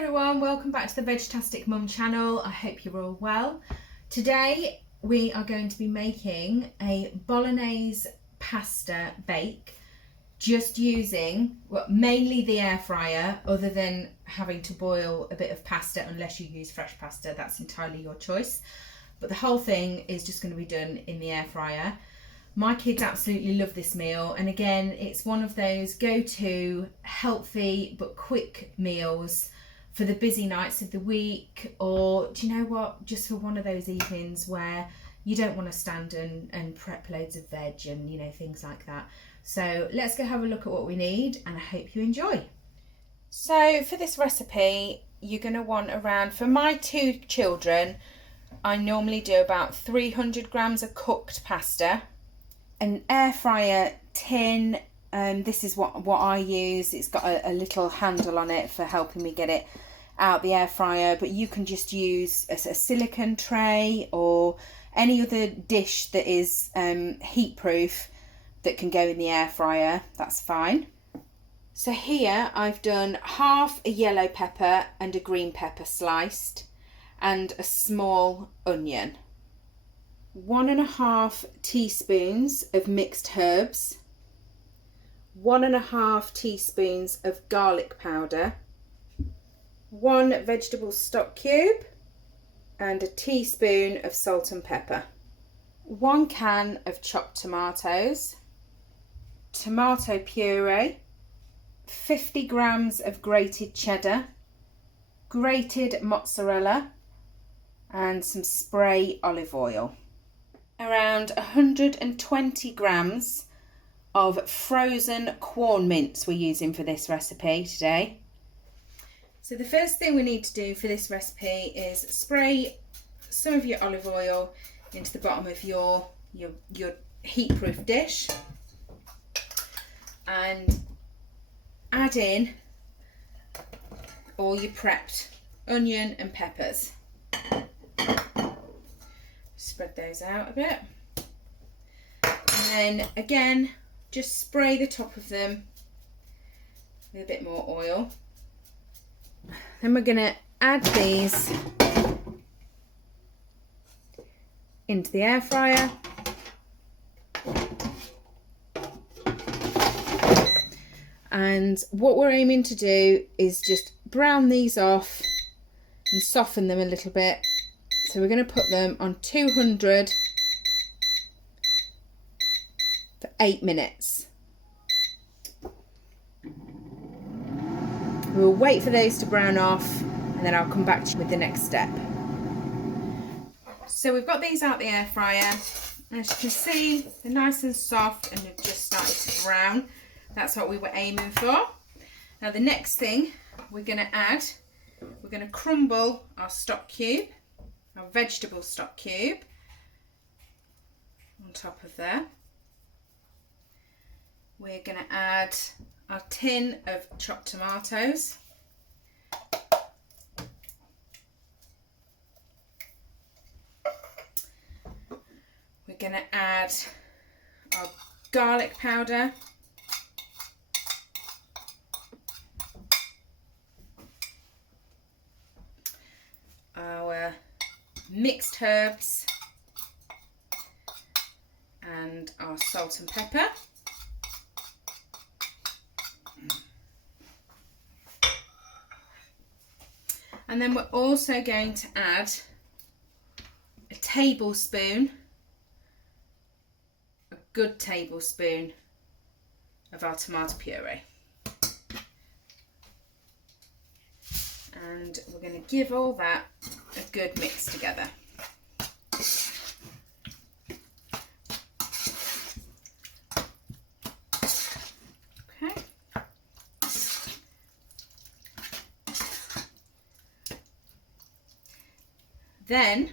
everyone, welcome back to the Vegtastic Mum channel. I hope you're all well. Today we are going to be making a bolognese pasta bake just using mainly the air fryer, other than having to boil a bit of pasta unless you use fresh pasta. That's entirely your choice, but the whole thing is just going to be done in the air fryer. My kids absolutely love this meal, and again, it's one of those go-to healthy but quick meals for the busy nights of the week, or do you know what, just for one of those evenings where you don't want to stand and prep loads of veg and things like that. So let's go have a look at what we need, and I hope you enjoy. So for this recipe, you're going to want around, for my two children, I normally do about 300 grams of cooked pasta. An air fryer tin, this is what I use. It's got a little handle on it for helping me get it out the air fryer, but you can just use a silicone tray or any other dish that is heat proof that can go in the air fryer. That's fine. So here I've done half a yellow pepper and a green pepper sliced, and a small onion. 1.5 teaspoons of mixed herbs, 1.5 teaspoons of garlic powder, 1 vegetable stock cube, and a teaspoon of salt and pepper, 1 can of chopped tomatoes, tomato puree, 50 grams of grated cheddar, grated mozzarella, and some spray olive oil. Around 120 grams of frozen Quorn mince we're using for this recipe today. So the first thing we need to do for this recipe is spray some of your olive oil into the bottom of your heat-proof dish, and add in all your prepped onion and peppers. Spread those out a bit, and then again just spray the top of them with a bit more oil. Then we're going to add these into the air fryer, and what we're aiming to do is just brown these off and soften them a little bit. So we're going to put them on 200 for 8 minutes. We'll wait for those to brown off, and then I'll come back to you with the next step. So we've got these out the air fryer. As you can see, they're nice and soft and they've just started to brown. That's what we were aiming for. Now the next thing we're going to add, we're going to crumble our stock cube, our vegetable stock cube, on top of there. We're going to add our tin of chopped tomatoes, we're going to add our garlic powder, our mixed herbs, and our salt and pepper. And then we're also going to add a tablespoon, a good tablespoon of our tomato puree. And we're going to give all that a good mix together. Okay. Then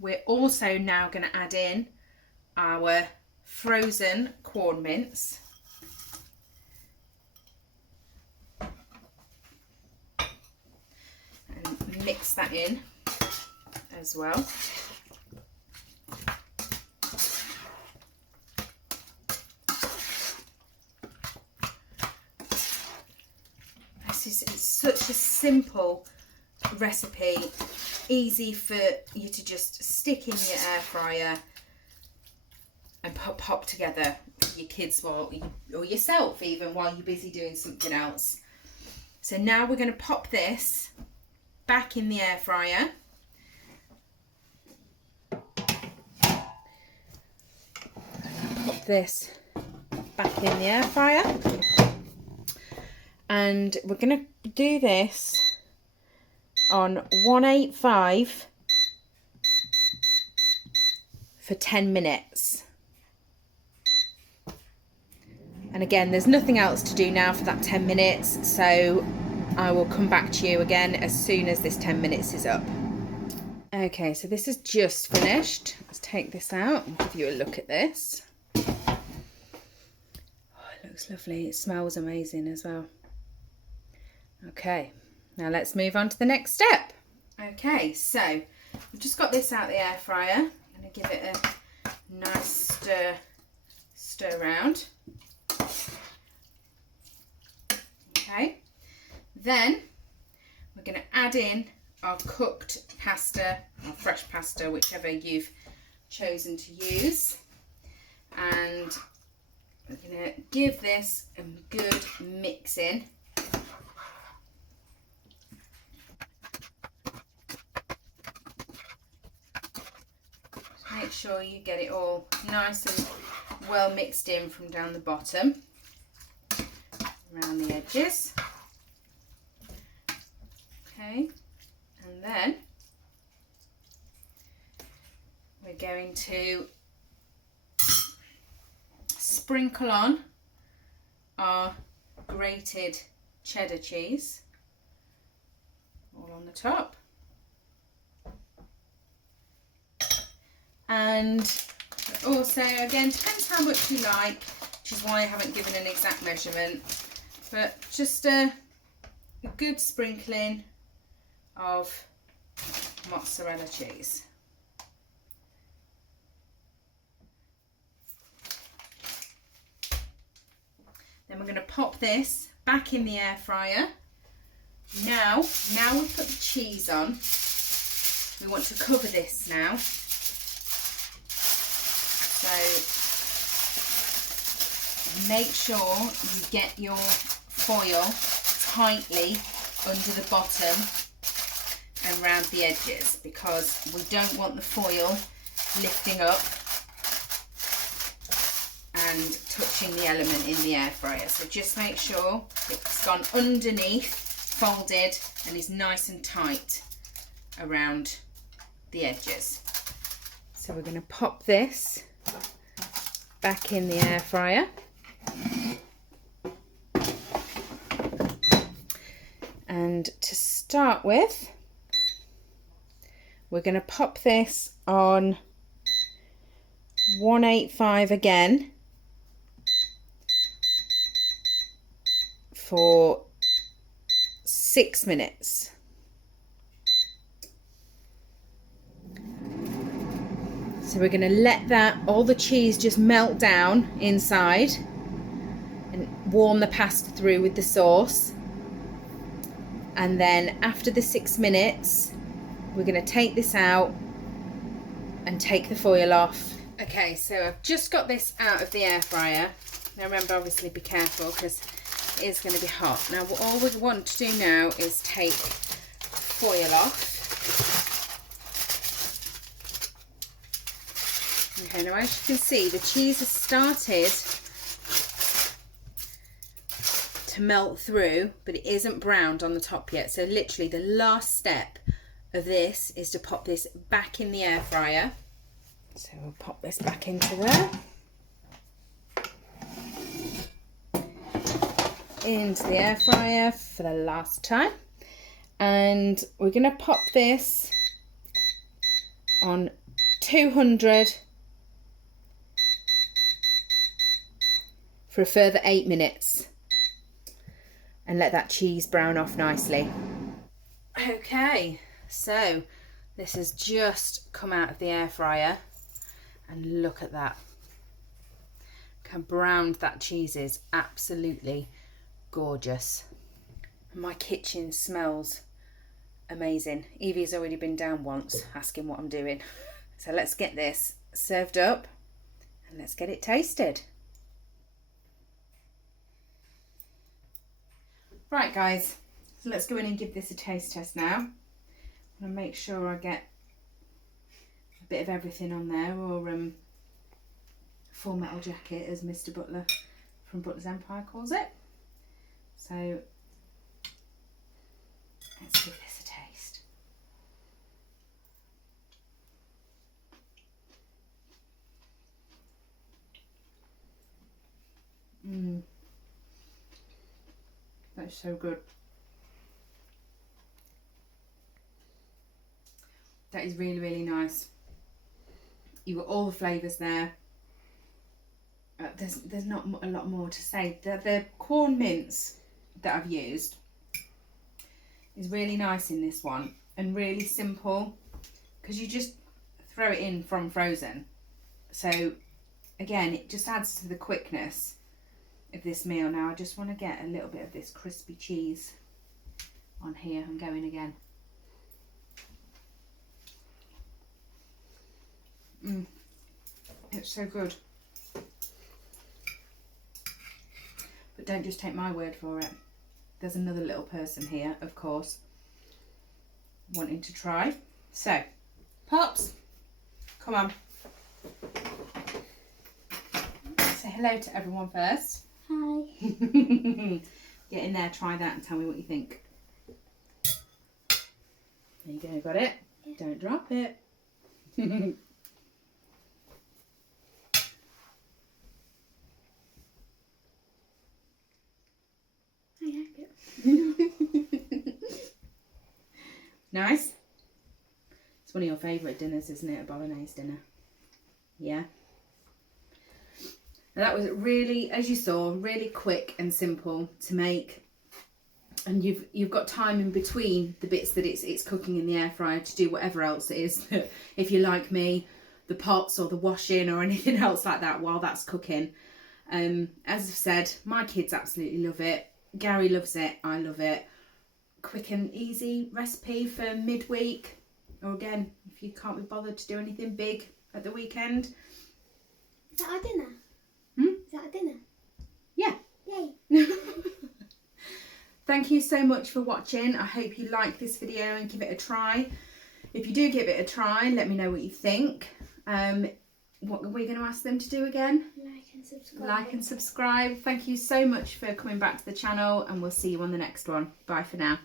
we're also now going to add in our frozen Quorn mince. And mix that in as well. It's such a simple recipe, easy for you to just stick in your air fryer and pop together for your kids or yourself even while you're busy doing something else. So now we're going to pop this back in the air fryer. Pop this back in the air fryer, and we're going to do this on 185 for 10 minutes. And again, there's nothing else to do now for that 10 minutes, so I will come back to you again as soon as this 10 minutes is up. Okay, so this is just finished. Let's take this out and give you a look at this. Oh, it looks lovely. It smells amazing as well. Okay, now let's move on to the next step. Okay, so we've just got this out of the air fryer. I'm going to give it a nice stir around. Okay, then we're going to add in our cooked pasta or fresh pasta, whichever you've chosen to use, and we're going to give this a good mix in. Make sure you get it all nice and well mixed in from down the bottom, around the edges. Okay, and then we're going to sprinkle on our grated cheddar cheese all on the top. And also, again, depends how much you like, which is why I haven't given an exact measurement, but just a good sprinkling of mozzarella cheese. Then we're going to pop this back in the air fryer. Now we've put the cheese on, we want to cover this now. So make sure you get your foil tightly under the bottom and around the edges, because we don't want the foil lifting up and touching the element in the air fryer. So just make sure it's gone underneath, folded, and is nice and tight around the edges. So we're going to pop this back in the air fryer. And to start with, we're going to pop this on 185 again for 6 minutes. So we're going to let that, all the cheese just melt down inside and warm the pasta through with the sauce. And then after the 6 minutes, we're going to take this out and take the foil off. Okay, so I've just got this out of the air fryer. Now remember, obviously be careful because it is going to be hot. Now all we want to do now is take foil off. Okay, now as you can see, the cheese has started to melt through, but it isn't browned on the top yet. So literally the last step of this is to pop this back in the air fryer. So we'll pop this back into there. Into the air fryer for the last time. And we're going to pop this on 200 for a further 8 minutes and let that cheese brown off nicely. Okay, so this has just come out of the air fryer and look at that. Look how browned that cheese is. Absolutely gorgeous. And my kitchen smells amazing. Evie's already been down once asking what I'm doing. So let's get this served up and let's get it tasted. Right guys, so let's go in and give this a taste test now. And make sure I get a bit of everything on there, or full metal jacket as Mr. Butler from Butler's Empire calls it. So let's give this a taste. That is so good. That is really, really nice. You've got all the flavours there. There's not a lot more to say. The Quorn mince that I've used is really nice in this one, and really simple, because you just throw it in from frozen. So again, it just adds to the quickness of this meal. Now I just want to get a little bit of this crispy cheese on here. I'm going again. It's so good. But don't just take my word for it. There's another little person here, of course, wanting to try. So, Pops, come on. Say hello to everyone first. Hi. Get in there, try that and tell me what you think. There you go, got it? Yeah. Don't drop it. Nice. It's one of your favourite dinners, isn't it? A bolognese dinner. Yeah. And that was really, as you saw, really quick and simple to make. And you've got time in between the bits that it's cooking in the air fryer to do whatever else it is. If you're like me, the pots or the washing or anything else like that while that's cooking. As I've said, my kids absolutely love it. Gary loves it. I love it. Quick and easy recipe for midweek, or again, if you can't be bothered to do anything big at the weekend. Is that our dinner? Is that our dinner? Yeah. Yay. Thank you so much for watching. I hope you like this video and give it a try. If you do give it a try, let me know what you think. What are we going to ask them to do again? Like and subscribe. Like and subscribe. Thank you so much for coming back to the channel, and we'll see you on the next one. Bye for now.